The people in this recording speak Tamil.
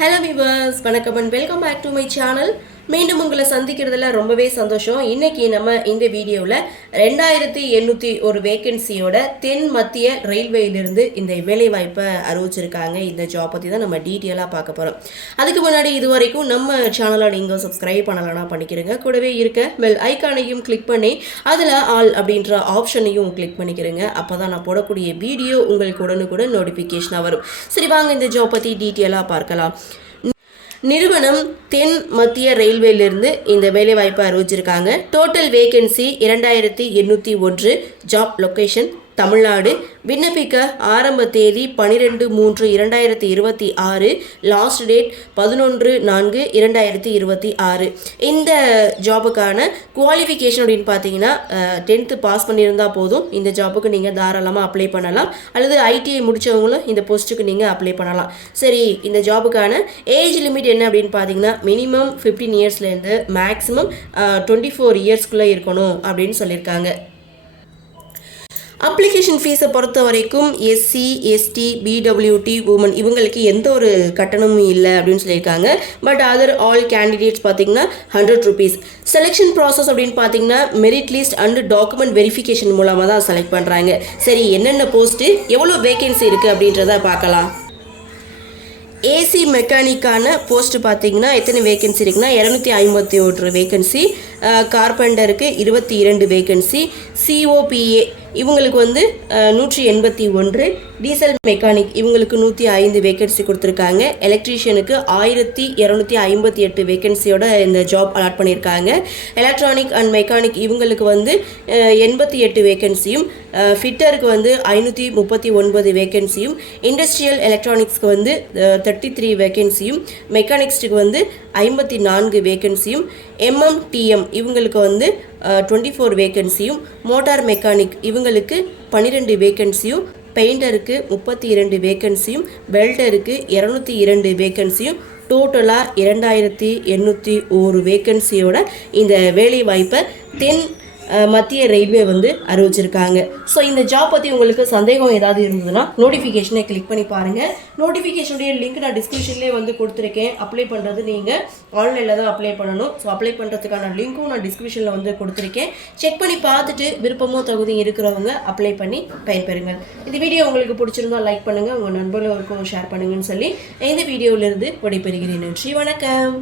Hello viewers, வணக்கம் and welcome back to my channel. மீண்டும் உங்களை சந்திக்கிறதுல ரொம்பவே சந்தோஷம். இன்னைக்கு நம்ம இந்த வீடியோவில் 2801 வேகன்சியோட தென் மத்திய ரயில்வேயிலிருந்து இந்த வேலைவாய்ப்பை அறிவிச்சிருக்காங்க. இந்த ஜாப் பற்றி தான் நம்ம டீட்டெயிலாக பார்க்க போகிறோம். அதுக்கு முன்னாடி இது வரைக்கும் நம்ம சேனலை நீங்கள் சப்ஸ்கிரைப் பண்ணலன்னா பண்ணிக்கிறங்க. கூடவே இருக்க பெல் ஐக்கானையும் கிளிக் பண்ணி அதில் ஆல் அப்படின்ற ஆப்ஷனையும் கிளிக் பண்ணிக்கிறங்க. அப்போ தான் நான் போடக்கூடிய வீடியோ உங்களுக்கு உடனுக்குடன் நோட்டிஃபிகேஷனாக வரும். சரி வாங்க இந்த ஜாப் பற்றி டீட்டெயிலாக பார்க்கலாம். நிறுவனம் தென் மத்திய ரயில்வேலிருந்து இந்த வேலைவாய்ப்பை அறிவிச்சிருக்காங்க. Total vacancy 2801. Job location Tamil Nadu. விண்ணப்பிக்க ஆரம்ப தேதி 12/3/2026. Last date 11/4/2026. இந்த ஜாபுக்கான குவாலிஃபிகேஷன் அப்படின்னு பார்த்தீங்கன்னா 10th பாஸ் பண்ணியிருந்தால் போதும். இந்த ஜாபுக்கு நீங்கள் தாராளமாக அப்ளை பண்ணலாம். அல்லது ஐடிஐ முடித்தவங்களும் இந்த போஸ்ட்டுக்கு நீங்கள் அப்ளை பண்ணலாம். சரி, இந்த ஜாபுக்கான ஏஜ் லிமிட் என்ன அப்படின்னு பார்த்தீங்கன்னா மினிமம் 15 இயர்ஸ்லேருந்து மேக்ஸிமம் 24 இயர்ஸ்க்குள்ளே இருக்கணும் அப்படின்னு சொல்லியிருக்காங்க. அப்ளிகேஷன் ஃபீஸை பொறுத்த வரைக்கும் எஸ்சி, எஸ்டி, பிடபிள்யூடி, உமன் இவங்களுக்கு எந்த ஒரு கட்டணமும் இல்லை அப்படின்னு சொல்லியிருக்காங்க. பட் அதர் ஆல் கேண்டிடேட்ஸ் பார்த்தீங்கன்னா 100 rupees. செலெக்ஷன் ப்ராசஸ் அப்படின்னு பார்த்தீங்கன்னா merit list and document verification மூலமாக தான் செலக்ட் பண்ணுறாங்க. சரி, என்னென்ன போஸ்ட்டு எவ்வளோ வேகன்சி இருக்குது அப்படின்றத பார்க்கலாம். ஏசி மெக்கானிக்கான போஸ்ட்டு பார்த்தீங்கன்னா எத்தனை வேகன்சி இருக்குன்னா 251 வேகன்சி. கார்பெண்டருக்கு 22 வேகன்சி. சிஓபிஏ இவங்களுக்கு 181. டீசல் மெக்கானிக் இவங்களுக்கு 105 வேகன்சி கொடுத்துருக்காங்க. எலக்ட்ரீஷியனுக்கு 1258 வேகன்சியோட இந்த ஜாப் அலாட் பண்ணியிருக்காங்க. எலக்ட்ரானிக் அண்ட் மெக்கானிக் இவங்களுக்கு 88 வேகன்சியும். ஃபிட்டருக்கு 539 வேகன்சியும். இண்டஸ்ட்ரியல் எலக்ட்ரானிக்ஸ்க்கு 33 வேகன்சியும். மெக்கானிக்ஸ்டுக்கு 54 வேகன்சியும். எம்எம்டிஎம் இவங்களுக்கு 24 வேகன்சியும். மோட்டார் மெக்கானிக் இவங்களுக்கு 12 வேகன்சியும். பெயிண்டருக்கு 32 வேகன்சியும். வெல்டருக்கு 202 வேகன்சியும். டோட்டலாக 2801 வேகன்சியோட இந்த வேலை வாய்ப்பை தென் மத்திய ரயில்வே அறிவிச்சிருக்காங்க. ஸோ இந்த ஜாப் பற்றி உங்களுக்கு சந்தேகம் ஏதாவது இருந்ததுன்னா நோட்டிஃபிகேஷனை கிளிக் பண்ணி பாருங்கள். நோட்டிஃபிகேஷனுடைய லிங்க் நான் டிஸ்கிரிப்ஷன்லேயே கொடுத்துருக்கேன். அப்ளை பண்ணுறது நீங்கள் ஆன்லைனில் தான் அப்ளை பண்ணணும். ஸோ அப்ளை பண்ணுறதுக்கான லிங்க்கும் நான் டிஸ்கிரிப்ஷனில் கொடுத்துருக்கேன். செக் பண்ணி பார்த்துட்டு விருப்பமோ தகுதி இருக்கிறவங்க அப்ளை பண்ணி பயன்பெறுங்கள். இந்த வீடியோ உங்களுக்கு பிடிச்சிருந்தா லைக் பண்ணுங்கள், உங்கள் நண்பர்களுக்கும் ஷேர் பண்ணுங்கன்னு சொல்லி இந்த வீடியோவிலிருந்து விடைபெறுகிறேன். நன்றி, வணக்கம்.